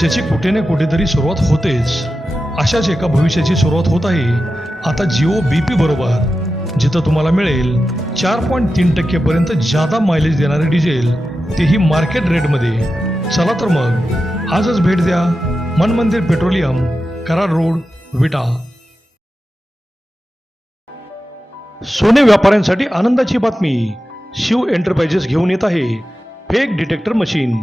भविष्याची कुठे ना कुठेतरी सुरुवात होतेच. अशाच एका भविष्याची सुरुवात होत आहे. आता जिओ बी पी बरोबर जिथं तुम्हाला मिळेल चार पॉईंट तीन टक्केपर्यंत जादा मायलेज देणारे डिझेल तेही मार्केट रेटमध्ये चला तर मग आजच भेट द्या. मन मंदिर पेट्रोलियम कराड रोड विटा. सोने व्यापाऱ्यांसाठी आनंदाची बातमी. शिव एंटरप्राइजेस घेऊन येत आहे. फेक डिटेक्टर मशीन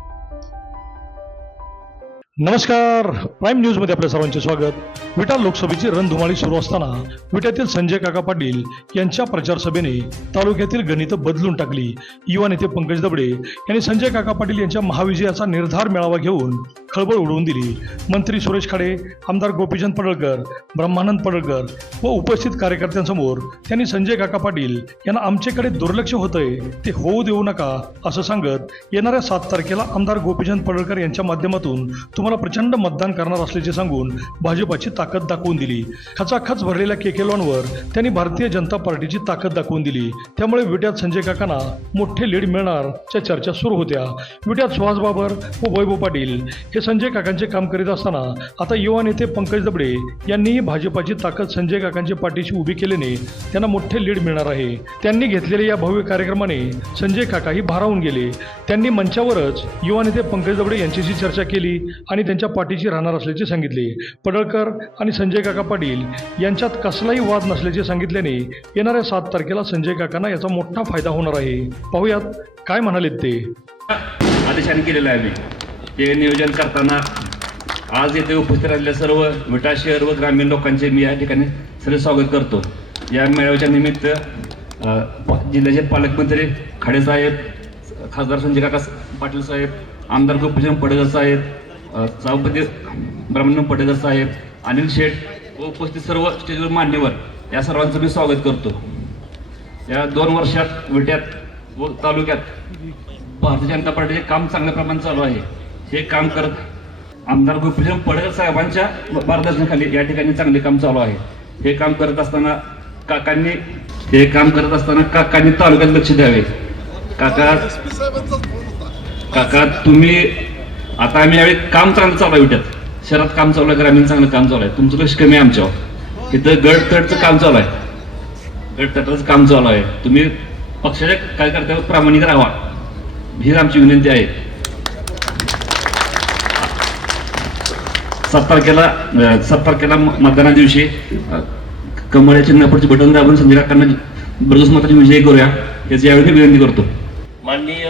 नमस्कार. प्राईम न्यूजमध्ये आपल्या सर्वांचे स्वागत. विटा लोकसभेची रणधुमाळी सुरू असताना विट्यातील संजय काका पाटील यांच्या प्रचार सभेने तालुक्यातील गणितं बदलून टाकली. युवा नेते पंकज दबडे यांनी संजय काका पाटील यांच्या महाविजयाचा निर्धार मेळावा घेऊन खळबळ उडवून दिली. मंत्री सुरेश खाडे आमदार गोपीचंद पडळकर ब्रह्मानंद पडळकर व उपस्थित कार्यकर्त्यांसमोर त्यांनी संजय काका पाटील यांना आमच्याकडे दुर्लक्ष होतंय ते होऊ देऊ नका असं सांगत येणाऱ्या सात तारखेला आमदार गोपीचंद पडळकर यांच्या माध्यमातून तुम्हाला प्रचंड मतदान करणार असल्याचे सांगून भाजपाची ताकद दाखवून दिली. खचाखच भरलेल्या केकेलॉनवर त्यांनी भारतीय जनता पार्टीची ताकद दाखवून दिली. त्यामुळे विट्यात संजय काकांना मोठे लीड मिळणारच्या चर्चा सुरू होत्या. विट्यात सुहास बाबर व वैभव पाटील हे संजय काकांचे काम करीत असताना आता युवा नेते पंकज दबडे यांनीही भाजपाची ताकद संजय काकांच्या पाठीशी उभी केल्याने त्यांना मोठे लीड मिळणार आहे. त्यांनी घेतलेल्या या भव्य कार्यक्रमाने संजय काकाही भारावून गेले. त्यांनी मंचावरच युवा नेते पंकज दबडे यांच्याशी चर्चा केली. आणि त्यांच्या पाठीशी राहणार असल्याचे सांगितले. पडळकर आणि संजय काका पाटील यांच्यात कसलाही वाद नसल्याचे सांगितल्याने येणाऱ्या सात तारखेला संजय काकांना याचा मोठा फायदा होणार आहे. पाहूयात काय म्हणालेत ते? आदेशाने केलेलं आहे आम्ही. ते नियोजन करताना आज येथे उपस्थित राहिलेल्या सर्व विटा शहर व ग्रामीण लोकांचे मी या ठिकाणी सर्व स्वागत करतो. या मेळाव्याच्या निमित्त जिल्ह्याचे पालकमंत्री खाडेसाहेब खासदार संजय काका पाटील साहेब आमदार गोपीचंद पडगर साहेब सभापती ब्रह्मण्य पडगर साहेब अनिल शेठ व उपस्थित सर्व स्टेजवर मान्यवर या सर्वांचं मी स्वागत करतो. या दोन वर्षात विट्यात व तालुक्यात भारतीय जनता पार्टीचे काम चांगल्या प्रमाणात चालू आहे. हे काम करत आमदार गोपीचंद पडकर साहेबांच्या मार्गदर्शनाखाली या ठिकाणी चांगले काम चालू आहे. हे काम करत असताना काकांनी हे काम करत असताना काकांनी तालुक्यात लक्ष द्यावे. काका काका तुम्ही आता आम्ही यावेळी काम चांगलं चालू आहे विट्यात शहरात काम चालू आहे ग्रामीण चांगलं काम चालू आहे. तुमचं लक्ष कमी आहे आमच्यावर? इथं गड काम चालू आहे. गटतटाचं काम चालू आहे. तुम्ही पक्षाच्या कार्यकर्त्यावर प्रामाणिक राहा हीच आमची विनंती आहे. सात तारखेला सात तारखेला मतदाना दिवशी अं, कमळ्या बटन दाबून संजय काकांना ब्रदर्स मताची विजय करूया. याची यावेळी विनंती करतो. माननीय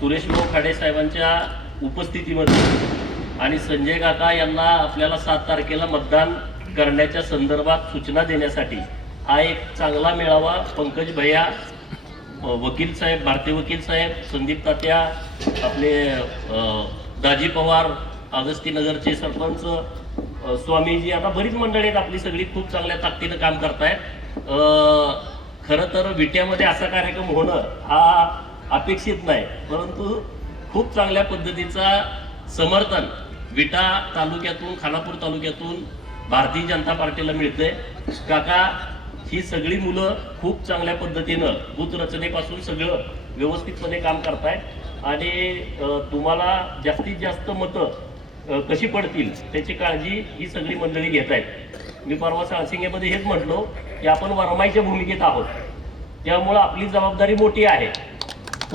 सुरेश भाऊ खाडे साहेबांच्या उपस्थितीमध्ये आणि संजय काका यांना आपल्याला सात तारखेला मतदान करण्याच्या संदर्भात सूचना देण्यासाठी हा एक चांगला मेळावा पंकज भैया वकील साहेब भारतीय वकील साहेब संदीप तात्या आपले दाजी पवार अगस्तीनगरचे सरपंच स्वामीजी आता बरीच मंडळी आहेत आपली सगळी खूप चांगल्या ताकदीनं काम करतायत. खरं तर विट्यामध्ये असा कार्यक्रम होणं हा अपेक्षित नाही परंतु खूप चांगल्या पद्धतीचा समर्थन विटा तालुक्यातून खानापूर तालुक्यातून भारतीय जनता पार्टीला मिळते काका ही सगळी मुलं खूप चांगल्या पद्धतीनं बूथ रचनेपासून सगळं व्यवस्थितपणे काम करतायत आणि तुम्हाला जास्तीत जास्त मतं कशी पडतील त्याची काळजी ही सगळी मंडळी घेत आहेत मी परवा साळसिंगेमध्ये हेच म्हटलो की आपण वरमाईच्या भूमिकेत आहोत. त्यामुळं आपली जबाबदारी मोठी आहे.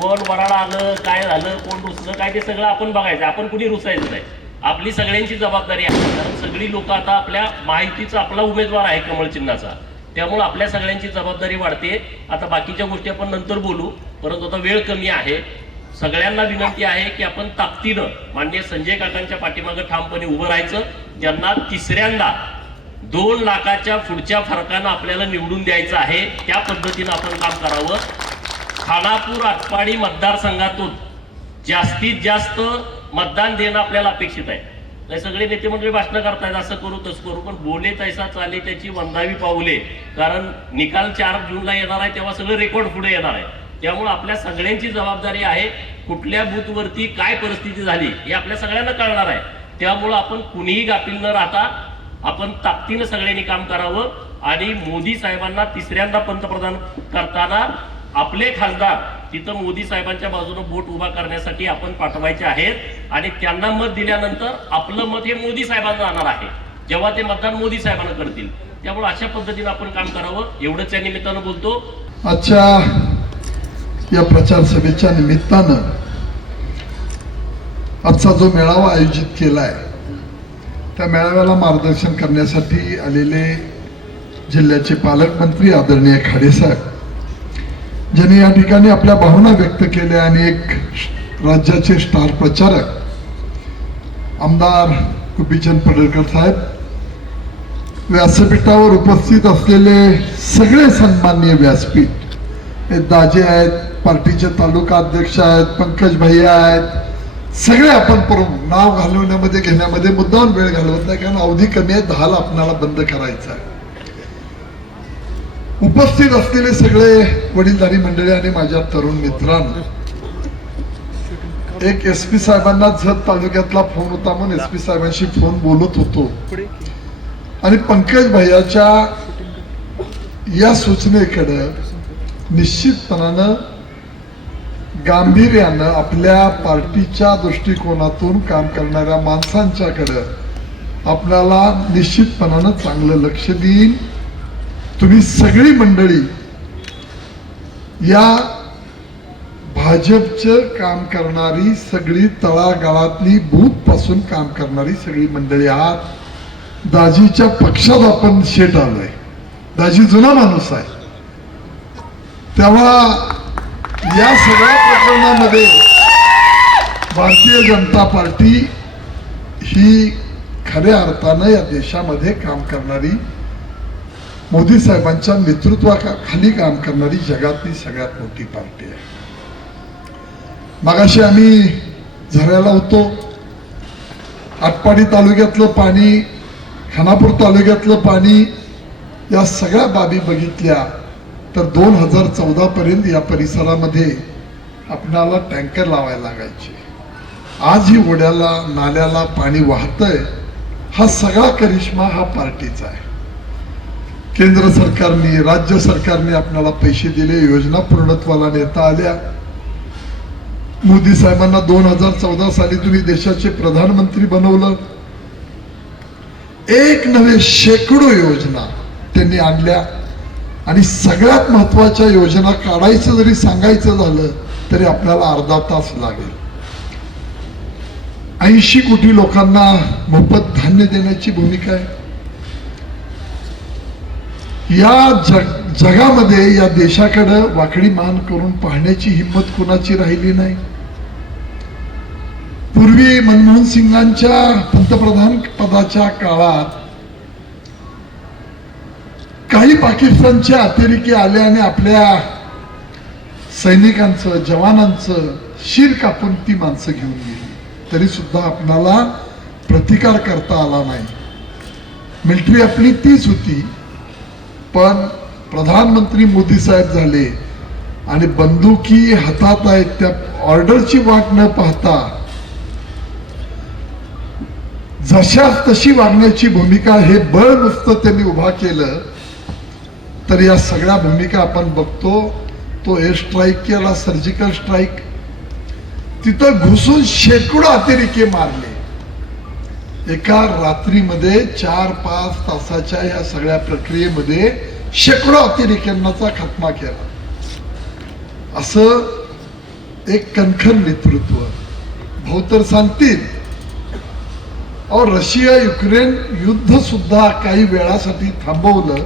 कोण वराड आलं काय झालं कोण रुसलं काय ते सगळं आपण बघायचं. आपण कुणी रुसायचं नाही. आपली सगळ्यांची जबाबदारी आहे. कारण सगळी लोक आता आपल्या माहितीचा आपला उमेदवार आहे कमळ चिन्हाचा. त्यामुळे आपल्या सगळ्यांची जबाबदारी वाढते. आता बाकीच्या गोष्टी आपण नंतर बोलू. परंतु आता वेळ कमी आहे. सगळ्यांना विनंती आहे की आपण ताकदीनं माननीय संजय काकांच्या पाठीमागं ठामपणे उभं राहायचं. ज्यांना तिसऱ्यांदा दोन लाखाच्या पुढच्या फरकानं आपल्याला निवडून द्यायचं आहे त्या पद्धतीनं आपण काम करावं. खानापूर आटपाडी मतदारसंघातून जास्तीत जास्त मतदान देणं आपल्याला अपेक्षित आहे. सगळे नेते मंडळी भाषणं करतायत असं करू तसं करू पण बोले तैसा चाले त्याची वंदावी पाऊले. कारण निकाल चार जूनला येणार आहे तेव्हा सगळं रेकॉर्ड पुढे येणार आहे. त्यामुळे आपल्या सगळ्यांची जबाबदारी आहे कुठल्या बूथवरती काय परिस्थिती झाली हे आपल्या सगळ्यांना कळणार आहे. त्यामुळं आपण कुणीही गाफील न राहता आपण ताकदीनं सगळ्यांनी काम करावं आणि मोदी साहेबांना तिसऱ्यांदा पंतप्रधान करताना आपले खासदार तिथं मोदी साहेबांच्या बाजूने बोट उभा करण्यासाठी आपण पाठवायचे आहेत आणि त्यांना मत दिल्यानंतर आपलं मत हे मोदी साहेबांना जाणार आहे. जेव्हा ते मतदान मोदी साहेबांना करतील. त्यामुळे अशा पद्धतीने आपण काम करावं. एवढंच या निमित्तानं बोलतो. आजच्या या प्रचार सभेच्या निमित्तानं आजचा जो मेळावा आयोजित केलाय त्या मेळाव्याला मार्गदर्शन करण्यासाठी आलेले जिल्ह्याचे पालकमंत्री आदरणीय खाडेसाहेब ज्यांनी या ठिकाणी आपल्या भावना व्यक्त केल्या आणि एक राज्याचे स्टार प्रचारक आमदार गोपीचंद पडळकर साहेब व्यासपीठावर उपस्थित असलेले सगळे सन्माननीय व्यासपीठ हे दाजे आहेत पार्टीचे तालुका अध्यक्ष आहेत पंकज भैया आहेत सगळे आपण प्रमुख नाव घालवण्यामध्ये घेण्यामध्ये मुद्दाम वेळ घालवत नाही कारण अवधी कमी आहे दहाला आपणाला बंद करायचा आहे. उपस्थित असलेले सगळे वडीलधारी मंडळी आणि माझ्या तरुण मित्रांनो एक एस पी साहेबांना जत तालुक्यातला फोन होता म्हणून एस पी साहेबांशी फोन बोलत होतो. आणि पंकज भैयाच्या या सूचनेकडं निश्चितपणानं गांभीर्यानं आपल्या पार्टीच्या दृष्टिकोनातून काम करणाऱ्या माणसांच्याकडं आपल्याला निश्चितपणानं चांगलं लक्ष देईन. तुम्ही सगळी मंडळी या भाजपचं काम करणारी सगळी तळागाळातली बूथपासून काम करणारी सगळी मंडळी आहात दाजीच्या पक्षात आपण शेट आलोय. दाजी जुना माणूस आहे. तेव्हा या सगळ्या प्रकरणामध्ये भारतीय जनता पार्टी ही खऱ्या अर्थानं या देशामध्ये काम करणारी मोदी साहेबांच्या नेतृत्वाखाली काम करणारी जगातली सगळ्यात मोठी पार्टी आहे. मागाशी आम्ही झऱ्याला होतो. आटपाडी तालुक्यातलं पाणी खानापूर तालुक्यातलं पाणी या सगळ्या बाबी बघितल्या तर दोन हजार चौदा पर्यंत या परिसरामध्ये आपणाला टँकर लावायला लागायचे. आज ही ओढ्याला नाल्याला पाणी वाहतंय हा सगळा करिश्मा हा पार्टीचा आहे. केंद्र सरकारने राज्य सरकारने आपल्याला पैसे दिले योजना पूर्णत्वाला नेता आल्या. मोदी साहेबांना दोन हजार चौदा साली तुम्ही देशाचे प्रधानमंत्री बनवलं. एक नव्हे शेकडो योजना त्यांनी आणल्या. आणि सगळ्यात महत्त्वाच्या योजना काढायचं जरी सांगायचं झालं तरी आपल्याला अर्धा तास लागेल. ऐंशी कोटी लोकांना मोफत धान्य देण्याची भूमिका आहे. या जग जगामध्ये या देशाकडं वाकडी मान करून पाहण्याची हिंमत कोणाची राहिली नाही. पूर्वी मनमोहन सिंगांच्या पंतप्रधान पदाच्या काळात काही पाकिस्तानचे अतिरेकी आले आणि आपल्या सैनिकांचं जवानांचं शिर कापून ती माणसं घेऊन गेली. तरी सुद्धा आपणाला प्रतिकार करता आला नाही. मिलिटरी आपली तीच होती. पण प्रधानमंत्री मोदी साहेब झाले आणि बंदुकी हातात आहेत त्या ऑर्डरची वाट न पाहता जशाच तशी वागण्याची भूमिका हे बळ नुसतं त्यांनी उभा केलं तर या सगळ्या भूमिका आपण बघतो तो एअर स्ट्राईक केला सर्जिकल स्ट्राईक तिथं घुसून शेकडो अतिरेकी मारले. एका रात्रीमध्ये चार पाच तासाच्या या सगळ्या प्रक्रियेमध्ये शेकडो अतिरेक्यांनाचा खात्मा केला. असं एक कणखन नेतृत्व भोवतर सांगतील अहो रशिया युक्रेन युद्ध सुद्धा काही वेळासाठी थांबवलं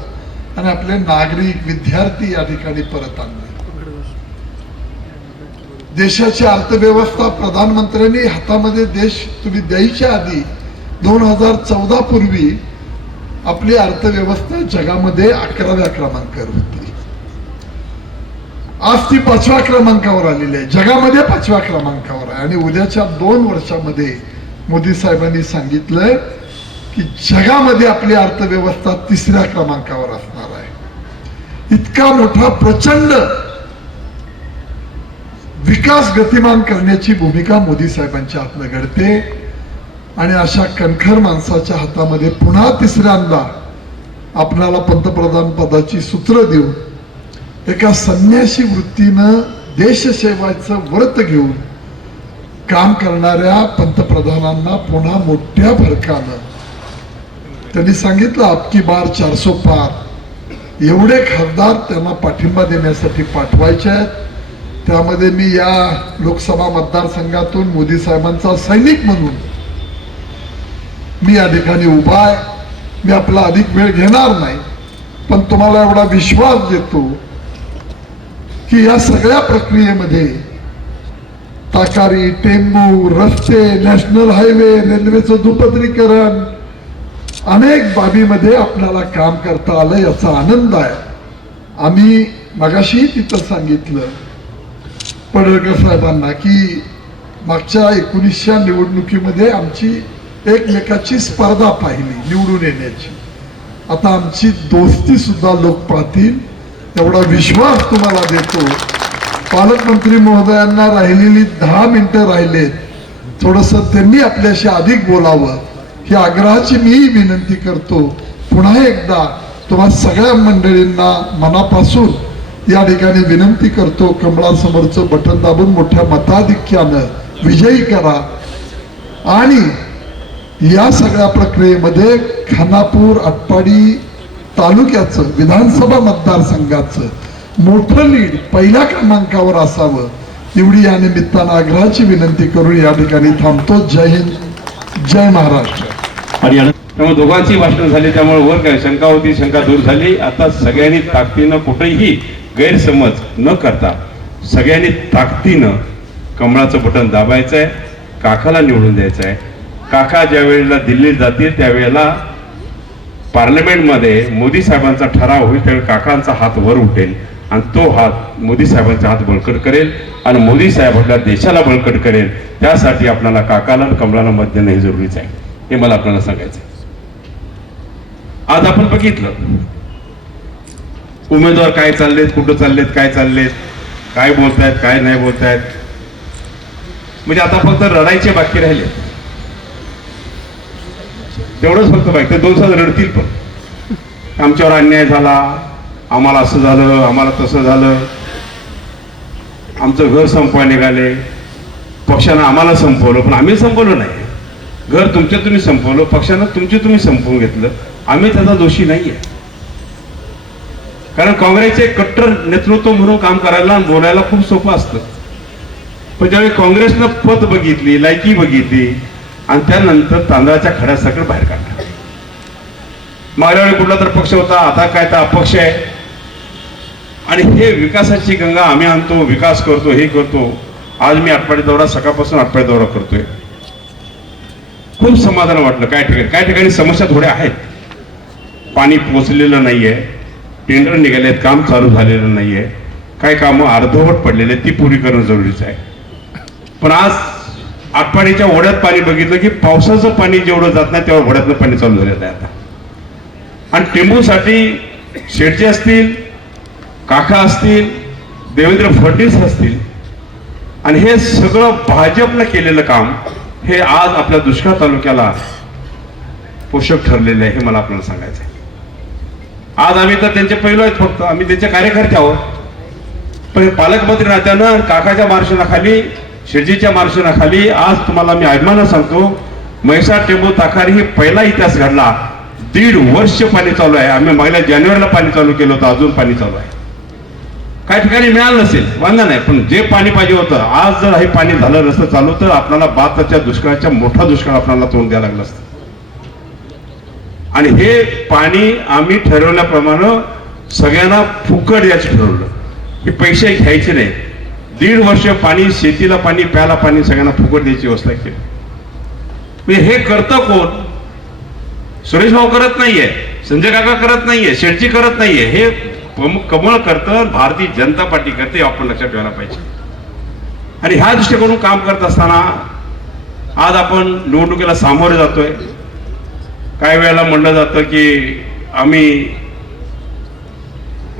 आणि आपले नागरिक विद्यार्थी या ठिकाणी परत आणले. देशाची अर्थव्यवस्था प्रधानमंत्र्यांनी हातामध्ये देश तुम्ही द्यायच्या आधी दोन हजार चौदा पूर्वी आपली अर्थव्यवस्था जगामध्ये अकराव्या क्रमांकावर होती आज ती पाचव्या क्रमांकावर आलेली आहे. जगामध्ये पाचव्या क्रमांकावर आहे. आणि उद्याच्या दोन वर्षामध्ये मोदी साहेबांनी सांगितलंय की जगामध्ये आपली अर्थव्यवस्था तिसऱ्या क्रमांकावर असणार आहे. इतका मोठा प्रचंड विकास गतिमान करण्याची भूमिका मोदी साहेबांच्या हातनं घडते. आणि अशा कणखर माणसाच्या हातामध्ये पुन्हा तिसऱ्यांदा आपणाला पंतप्रधान पदाची सूत्र देऊन एका संन्यासी वृत्तीनं देशसेवाचं व्रत घेऊन काम करणाऱ्या पंतप्रधानांना पुन्हा मोठ्या फरकानं. त्यांनी सांगितलं आपकी बार चारसो पार. एवढे खासदार त्यांना पाठिंबा देण्यासाठी पाठवायचे आहेत. त्यामध्ये मी या लोकसभा मतदारसंघातून मोदी साहेबांचा सैनिक म्हणून मी या ठिकाणी उभा आहे. मी आपला अधिक वेळ घेणार नाही. पण तुम्हाला एवढा विश्वास देतो की या सगळ्या प्रक्रियेमध्ये ताकारी टेंबू रस्ते नॅशनल हायवे रेल्वेचं दुपत्रीकरण अनेक बाबीमध्ये आपल्याला काम करता आलं याचा आनंद आहे. आम्ही मगाशी तिथं सांगितलं पडळकर साहेबांना की मागच्या एकोणीसच्या निवडणुकीमध्ये आमची एकमेकाची स्पर्धा पाहिली निवडून येण्याची. आता आमची दोस्ती सुद्धा लोक पाहतील एवढा विश्वास तुम्हाला देतो. पालकमंत्री महोदयांना राहिलेली दहा मिनिटं राहिलेत. थोडस त्यांनी आपल्याशी अधिक बोलावं. ही आग्रहाची मी विनंती करतो. पुन्हा एकदा तुम्हा सगळ्या मंडळींना मनापासून या ठिकाणी विनंती करतो कमळासमोरचं बटन दाबून मोठ्या मताधिक्यानं विजयी करा. आणि या सगळ्या प्रक्रियेमध्ये खानापूर आटपाडी तालुक्याचं विधानसभा मतदारसंघाचं मोठं लीड पहिल्या क्रमांकावर असावं एवढी या निमित्तानं आग्रहाची विनंती करून या ठिकाणी थांबतो. जय हिंद जय महाराष्ट्र. आणि त्यामुळे दोघांची भाषण झाली त्यामुळे वर काय शंका होती शंका दूर झाली. आता सगळ्यांनी ताकदीनं कुठेही गैरसमज न करता सगळ्यांनी ताकदीनं कमळाचं बटन दाबायचं आहे काकाला निवडून द्यायचं आहे काका ज्या वेळेला दिल्लीत जातील त्यावेळेला पार्लमेंटमध्ये मोदी साहेबांचा ठराव होईल त्यावेळी काकांचा हात वर उठेल आणि तो हात मोदी साहेबांचा हात बळकट करेल आणि मोदी साहेब आपल्या देशाला बळकट करेल. त्यासाठी आपल्याला काकाला आणि कमळाला मत देणं हे जरुरीच आहे. हे मला आपल्याला सांगायचं आहे. आज आपण बघितलं उमेदवार काय चाललेत कुठं चाललेत काय चाललेत काय बोलतायत काय नाही बोलतायत. म्हणजे आता फक्त रडायचे बाकी राहिले. तेवढंच फक्त पाहिजे ते दोन दिवसात रडतील पण. आमच्यावर अन्याय झाला आम्हाला असं झालं आम्हाला तसं झालं. आमचं घर संपवा निघाले. पक्षानं आम्हाला संपवलं पण आम्ही संपवलं नाही. घर तुमच्या तुम्ही संपवलं पक्षानं तुमचे तुम्ही संपवून घेतलं. आम्ही त्याचा दोषी नाहीये. कारण काँग्रेसचे कट्टर नेतृत्व म्हणून काम करायला आणि बोलायला खूप सोपं असतं. पण ज्यावेळी काँग्रेसनं पद बघितली लायकी बघितली आणि त्यानंतर तांदळाच्या खड्यासारखं बाहेर काढणार मागल्या वेळी कुठला तर पक्ष होता आता काय तर अपक्ष आहे. आणि हे विकासाची गंगा आम्ही आणतो विकास करतो हे करतो. आज मी आटपाडी दौरा सकाळपासून आटपाडी दौरा करतोय. खूप समाधान वाटलं काय ठिकाणी काय ठिकाणी समस्या थोड्या आहेत. पाणी पोचलेलं नाहीये टेंडर निघालेत काम चालू झालेलं नाहीये. काही कामं अर्धवट पडलेले ती पुरी करणं जरुरीचं आहे. पण आज आटपाडीच्या ओढ्यात पाणी बघितलं की पावसाचं पाणी जेवढं जात नाही तेवढं ओढ्यातलं पाणी चालू झालेलं आहे आता. आणि टेंबूसाठी शेडचे असतील काका असतील देवेंद्र फडणवीस असतील आणि हे सगळं भाजपनं केलेलं काम हे आज आपल्या दुष्काळ तालुक्याला पोषक ठरलेलं आहे हे मला आपल्याला सांगायचं आहे आज आम्ही तर त्यांचे पहिलो आहेत फक्त आम्ही त्यांचे कार्यकर्ते आहोत. पण पालकमंत्री नात्यानं काकाच्या मार्शनाखाली शिर्जीच्या मार्शनाखाली आज तुम्हाला मी अभिमानानं सांगतो म्हैसाळ टेंबू ताकारी ही पहिला इतिहास घडला. दीड वर्ष पाणी चालू आहे. आम्ही मागल्या जानेवारीला पाणी चालू केलं होतं अजून पाणी चालू आहे. काही ठिकाणी मिळालं नसेल वांधा नाही पण जे पाणी पाहिजे होतं आज जर हे पाणी झालं नसतं चालू तर आपल्याला बाताच्या दुष्काळाच्या मोठा दुष्काळ आपल्याला तोंड द्यायला लागलं असतं. आणि हे पाणी आम्ही ठरवल्याप्रमाणे सगळ्यांना फुकट याच ठरवलं. हे पैसे घ्यायचे नाही. दीड वर्ष पाणी शेतीला पाणी प्यायला पाणी सगळ्यांना फुकट द्यायची व्यवस्था केली. म्हणजे हे करतं कोण? सुरेश भाऊ करत नाहीये संजय काका करत नाहीये शेटजी करत नाहीये. हे कमळ करतं भारतीय जनता पार्टी करते आपण लक्षात ठेवायला पाहिजे. आणि ह्या दृष्टिकोनातून काम करत असताना आज आपण निवडणुकीला सामोरे जातोय. काही वेळेला म्हणलं जातं की आम्ही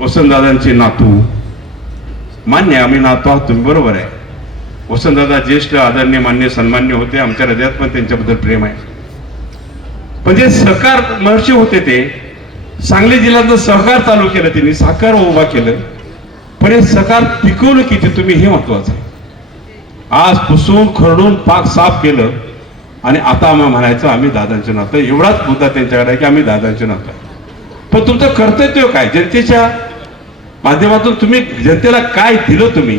वसंतदादांचे नातू मान्य आहे, आम्ही नातो आहात तुम्ही बरोबर आहे. वसंतदादा ज्येष्ठ आदरणीय मान्य सन्मान्य होते आमच्या हृदयात पण त्यांच्याबद्दल प्रेम आहे. पण जे सहकार महर्षी होते ते सांगली जिल्ह्यातलं सहकार चालू केलं त्यांनी साकार उभा केलं. पण हे सहकार टिकवलं किती तुम्ही हे महत्वाचं आहे. आज पुसून खरडून पाक साफ केलं आणि आता आम्हाला म्हणायचं आम्ही दादांचे नातं. एवढाच मुद्दा त्यांच्याकडे आहे की आम्ही दादांचे नातं. पण तुमचं कर्तव्य काय? जनतेच्या माध्यमातून तुम्ही जनतेला काय दिलं तुम्ही?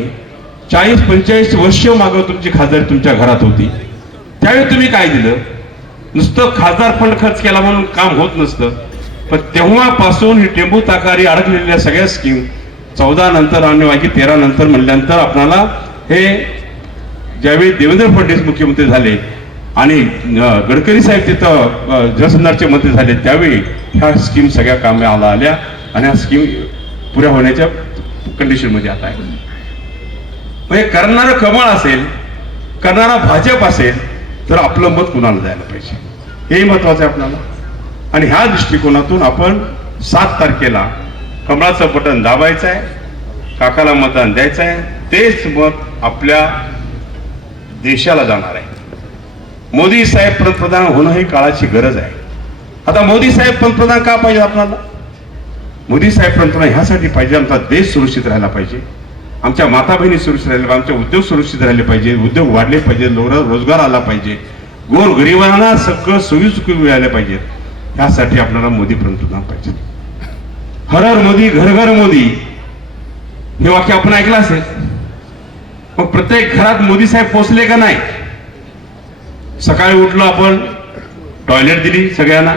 चाळीस पंचेचाळीस वर्ष मागं तुमची खासदारी तुमच्या घरात होती. त्यावेळी तुम्ही काय दिलं? नुसतं खासदार फंड खर्च केला म्हणून काम होत नसतं. पण तेव्हापासून ही टेंबू ताकारी अडकलेल्या सगळ्या स्कीम चौदा नंतर आणि बाकी तेरा नंतर म्हणल्यानंतर आपणाला हे ज्यावेळी देवेंद्र फडणवीस मुख्यमंत्री झाले आणि गडकरी साहेब तिथं अं, जलसंधारचे मंत्री झाले त्यावेळी ह्या स्कीम सगळ्या कामाला आल्या आणि ह्या स्कीम पुऱ्या होण्याच्या कंडिशनमध्ये आता आहे. म्हणजे करणारं कमळ असेल करणारा भाजप असेल तर आपलं मत कुणाला द्यायला पाहिजे? हेही महत्वाचं आहे आपल्याला. आणि ह्या दृष्टिकोनातून आपण सात तारखेला कमळाचं बटन दाबायचं आहे काकाला मतदान द्यायचं आहे तेच मत आपल्या देशाला जाणार आहे. मोदी साहेब पंतप्रधान होणं ही काळाची गरज आहे. आता मोदी साहेब पंतप्रधान का पाहिजे आपल्याला? मोदी साहेब पंतप्रधान ह्यासाठी पाहिजे आमचा देश सुरक्षित राहिला पाहिजे. आमच्या माता बहिणी सुरक्षित राहिल्या पाहिजे आमचे उद्योग सुरक्षित राहिले पाहिजे उद्योग वाढले पाहिजे रोजगार आला पाहिजे. गोर गरिबांना सगळं सोयीसुखी मिळाल्या पाहिजेत ह्यासाठी आपल्याला मोदी पंतप्रधान पाहिजे. हर हर मोदी घर घर मोदी. हे वाक्य आपण ऐकलं असेल. मग प्रत्येक घरात मोदी साहेब पोचले का नाही? सकाळी उठलो आपण टॉयलेट दिली सगळ्यांना.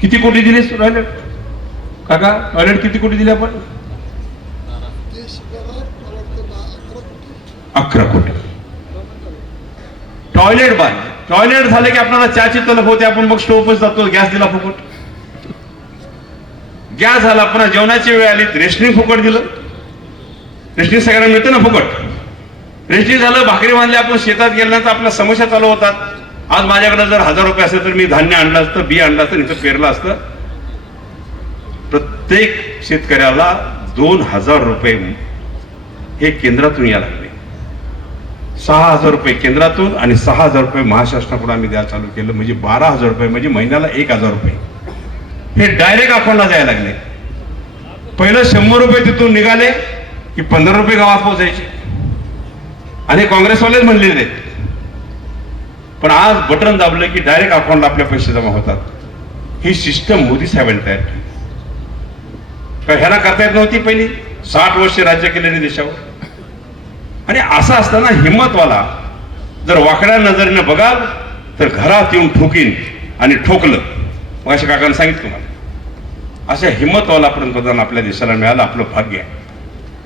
किती कोटी दिली टॉयलेट? काका टॉयलेट किती कोटी दिली आपण? अकरा कोटी. टॉयलेट बाय टॉयलेट झालं की आपल्याला चहाची तलफ होते आपण मग स्टोव्हच जातो गॅस दिला फुकट. गॅस झाला पुन्हा जेवणाची वेळ आली रेशनिंग फुकट दिलं. रेशनिंग सगळ्यांना मिळतं ना फुकट? रेशनिंग झालं भाकरी बांधली आपण शेतात गेल्यानंतर आपल्या समस्या चालू होतात. आज माझ्याकडे जर हजार रुपये असेल तर मी धान्य आणलं असतं बी आणलं असतं इथं पेरलं असतं. प्रत्येक शेतकऱ्याला दोन हजार रुपये हे केंद्रातून यायला लागले सहा हजार रुपये केंद्रातून आणि सहा हजार रुपये महाशासनाकडून आम्ही द्यायला चालू केलं. म्हणजे बारा हजार रुपये म्हणजे महिन्याला एक हजार रुपये. हे डायरेक्ट अकाउंटला जायला लागले. पहिलं शंभर रुपये तिथून निघाले की पंधरा रुपये गावात पोहोचायचे. आणि काँग्रेसवालेच म्हणलेले आहेत पण आज बटन दाबलं की डायरेक्ट अकाउंटला आपले पैसे जमा होतात. ही सिस्टम मोदी साहेबांनी तयार केली. का ह्याला करता येत नव्हती पहिली? साठ वर्ष राज्य केलेली देशावर. आणि असं असताना हिंमतवाला जर वाकड्या नजरेनं बघाल तर घरात येऊन ठोकीन आणि ठोकलं. मग अशा काकांना सांगितलं तुम्हाला. अशा हिंमतवाला पंतप्रधान आपल्या देशाला मिळालं आपलं भाग्य आहे.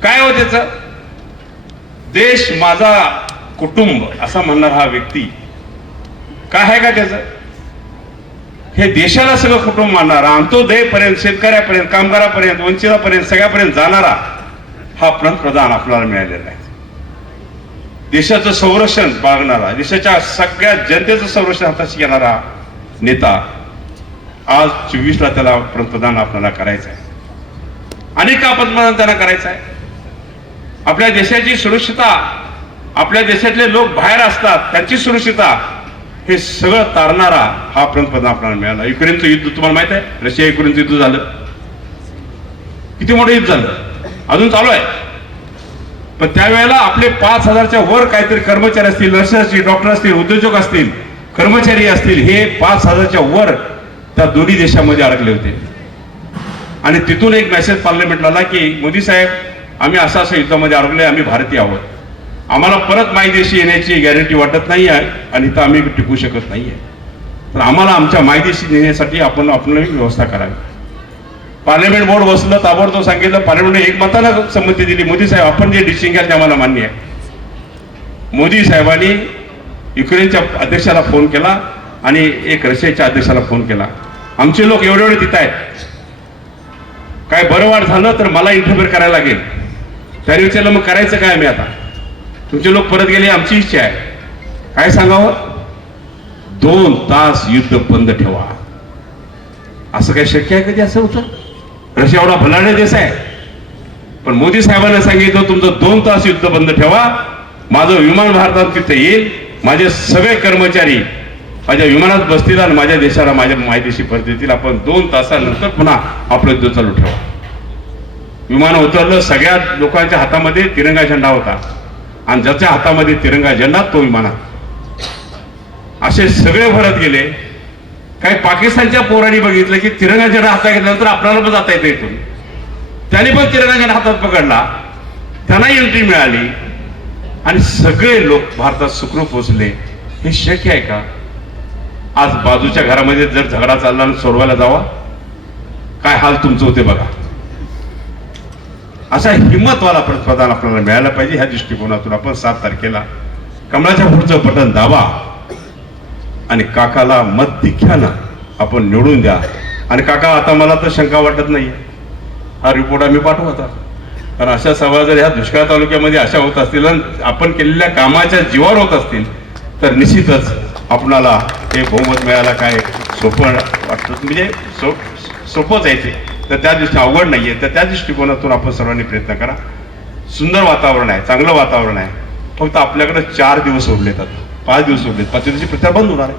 काय हो त्याचं? देश माझा कुटुंब असा म्हणणारा हा व्यक्ती. काय आहे का त्याचं? हे देशाला सगळं कुटुंब मानणारा अंत्योदयपर्यंत शेतकऱ्यापर्यंत कामगारापर्यंत वंचितापर्यंत सगळ्यापर्यंत जाणारा हा पंतप्रधान आपल्याला मिळालेला आहे. देशाचं संरक्षण बागणारा देशाच्या सगळ्या जनतेचं संरक्षण हाताशी घेणारा नेता आज चोवीसला त्याला पंतप्रधान आपल्याला करायचा आहे अनेक का पंतप्रधान त्यांना करायचा आहे आपल्या देशाची सुरक्षितता आपल्या देशातले लोक बाहेर असतात त्यांची सुरक्षितता हे सगळं तारणारा हा पंतप्रधान आपल्याला मिळाला. युक्रेनचं युद्ध तुम्हाला माहीत आहे? रशिया युक्रेनचं युद्ध झालं. किती मोठं युद्ध झालं? अजून चालू आहे. पण त्यावेळेला आपले पाच हजारच्या वर काहीतरी कर्मचारी असतील नर्स असतील डॉक्टर असतील उद्योजक असतील कर्मचारी असतील हे पाच हजारच्या वर त्या दोन्ही देशामध्ये अडकले होते. आणि तिथून एक मेसेज पार्लमेंटला आला की मोदी साहेब आम्ही असं असं युद्धामध्ये अडकले आम्ही भारतीय आहोत. आम्हाला परत मायदेशी येण्याची गॅरंटी वाटत नाही आहे आणि तर आम्ही टिकू शकत नाही आहे तर आम्हाला आमच्या मायदेशी नेण्यासाठी आपण आपल्याला व्यवस्था करावी. पार्लमेंट बोर्ड बसलं ताबडतोब सांगितलं पार्लमेंटने एक संमती दिली. मोदी साहेब आपण जे डिसिजन घ्याल ते आम्हाला मान्य आहे. मोदी साहेबांनी युक्रेनच्या अध्यक्षाला फोन केला आणि एक रशियाच्या अध्यक्षाला फोन केला. आमचे लोक एवढे एवढे तिथं आहेत. काय बरं वाट झालं तर मला इंटरफेअर करायला लागेल. त्याने विचारलं मग करायचं काय आम्ही आता? तुमचे लोक परत गेले आमची इच्छा आहे. काय सांगावं? दोन तास युद्ध बंद ठेवा. असं काय शक्य आहे कधी असं होतं? रशिया एवढा भलाडे देश आहे. पण मोदी साहेबांना सांगितलं तुमचं दोन तास युद्ध बंद ठेवा. माझं विमान भारतात तिथे येईल. माझे सगळे कर्मचारी माझ्या विमानात बसतील आणि माझ्या देशाला माझ्या मायदेशी परत देतील. आपण दोन तासानंतर पुन्हा आपलं युद्ध चालू ठेवा. विमान उतरलं सगळ्या लोकांच्या हातामध्ये तिरंगा झेंडा होता. आणि ज्याच्या हातामध्ये तिरंगा झेंडा तो विमानात. असे सगळे भरत गेले. काही पाकिस्तानच्या पोरांनी बघितलं की तिरंगा झेंडा हातात घेतल्यानंतर आपल्याला पण जाता येतं इथून. त्याने पण तिरंगा झेंडा हातात पकडला. त्यांना एंट्री मिळाली. आणि सगळे लोक भारतात सुखरूप पोचले हे शक्य आहे का? आज बाजूच्या घरामध्ये जर झगडा चालला आणि सोडवायला जावा? काय हाल तुमचं होते बघा. असा हिंमतवाला प्रधान आपल्याला मिळायला पाहिजे. ह्या दृष्टिकोनातून आपण सात तारखेला कमळाच्या पुढचं बटन दावा आणि काकाला मत दिख्यानं आपण निवडून द्या. आणि काका आता मला तर शंका वाटत नाही हा रिपोर्ट आम्ही पाठवू आता कारण अशा सभा जर ह्या दुष्काळ तालुक्यामध्ये अशा होत असतील आणि आपण केलेल्या कामाच्या जीवावर होत असतील तर निश्चितच आपणाला हे बहुमत मिळायला काय सोपं वाटतं? म्हणजे सो सोपंच आहे ते. तर त्या दिवशी अवघड नाही आहे तर त्या दृष्टिकोनातून आपण सर्वांनी प्रयत्न करा. सुंदर वातावरण आहे चांगलं वातावरण आहे. फक्त आपल्याकडे चार दिवस उरलेत आता. पाच दिवस उरलेत. पाचव्या दिवशी प्रचार बंद होणार आहे.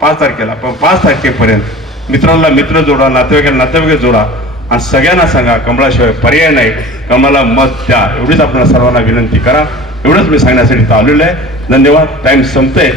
पाच तारखेला. पण पाच तारखेपर्यंत मित्रांना मित्र जोडा नातेवाईकांना नातेवाईक जोडा आणि सगळ्यांना सांगा कमळाशिवाय पर्याय नाही. कमळाला मत द्या. एवढीच आपण सर्वांना विनंती करा. एवढंच मी सांगण्यासाठी आलेलो आहे. धन्यवाद. टाईम संपतंय.